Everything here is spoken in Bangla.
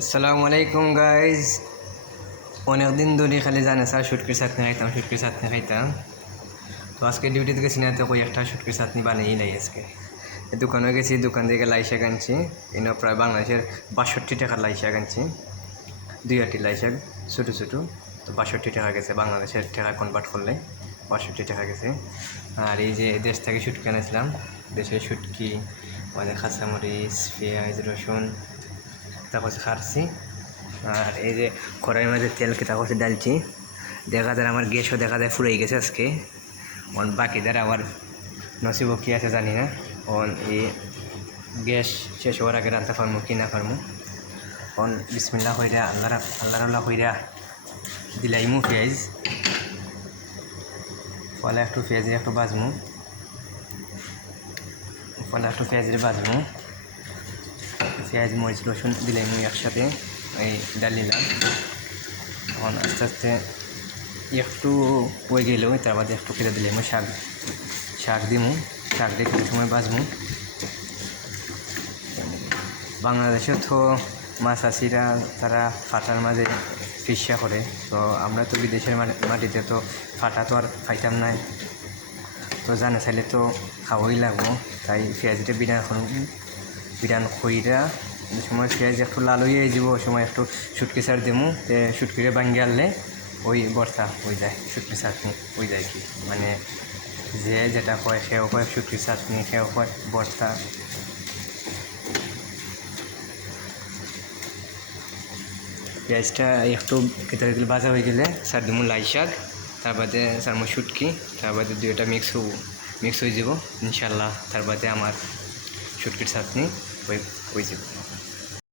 আসসালামু আলাইকুম গাইজ অনেক দিন ধরে খালি জানে, স্যার শুটকির চাটনি খাইতাম শুটকির চাটনি খাইতাম। তো আজকে ডিউটিতে গেছি না, তো কই একটা শুটকির চাটনি বানিয়েই নাই আজকে। দোকানে গেছি, দোকান থেকে লাই শাক আনছি। এনে প্রায় বাংলাদেশের বাষট্টি টাকার লাই শাক আনছি। দুই আটি লাই শাক ছোটো ছোটো। তো বাষট্টি টাকা গেছে, বাংলাদেশের টাকা কনভার্ট করলে বাষট্টি টাকা গেছে। আর এই যে দেশ থেকে শুটকি আনেছিলাম দেশের শুটকি আমাদের কাঁচামরিচ, পেঁয়াজ, রসুন তারপর খারছি আর এই যে কড়াইয়ের মাঝে তেল কেটা করছে ডালছি দেখা যায় আমার গ্যাসও দেখা যায় ফুরাই গেছে আজকে। অন বাকিদের আবার নসিব কি আছে জানি না। অন এই গ্যাস শেষ হওয়ার আগে রান্না পারমু কি না পারমু অন বিসমিল্লা হইরা, আল্লাহ আল্লাহ হইরা দিলাইমু পেঁয়াজ। ফলে একটু পেঁয়াজে একটু বাজমু। ফলে একটু পেঁয়াজের বাজমু। পেঁয়াজ মরিচ, রসুন দিলাম একসাথে, এই ডাল নিলাম। তখন আস্তে আস্তে একটু হয়ে গেলেও তার বাদে একটু কেটে দিলাম শাক শাক দিমু, শাক দিয়ে কিছু সময় বাজমু বাংলাদেশে তো মাছ চাষিরা, তারা ফাটার মাঝে ফিসা করে, তো আমরা তো বিদেশের মাটিতে তো ফাটা তো আর খাইতাম নাই। তো জানে চাইলে তো খাওয়াই লাগবো, তাই পেঁয়াজটা বিনা এখন বিরান খইরা। সময় পেঁয়াজ একটু লাল হয়ে যাব ওই সময় একটু শুটকি সার দেবো তে শুটকিরে ভাঙ্গি আনলে ওই বর্তা হয়ে যায়, শুটকি চাটনি হয়ে যায় কি। মানে যে যেটা কয়, সেও কয় শুটকি চাটনি, সেও কয় বর্তা। পেঁয়াজটা একটু কেটে দিলে ভাজা হয়ে গেলে সার দেবো লাই শাক তার বাদে সার মো শুটকি তার বাদে দুইটা মিক্স হব মিক্স হয়ে যাব ইনশাল্লাহ। তার বাদে আমার শুটকির চাটনি হয়ে হয়ে যাব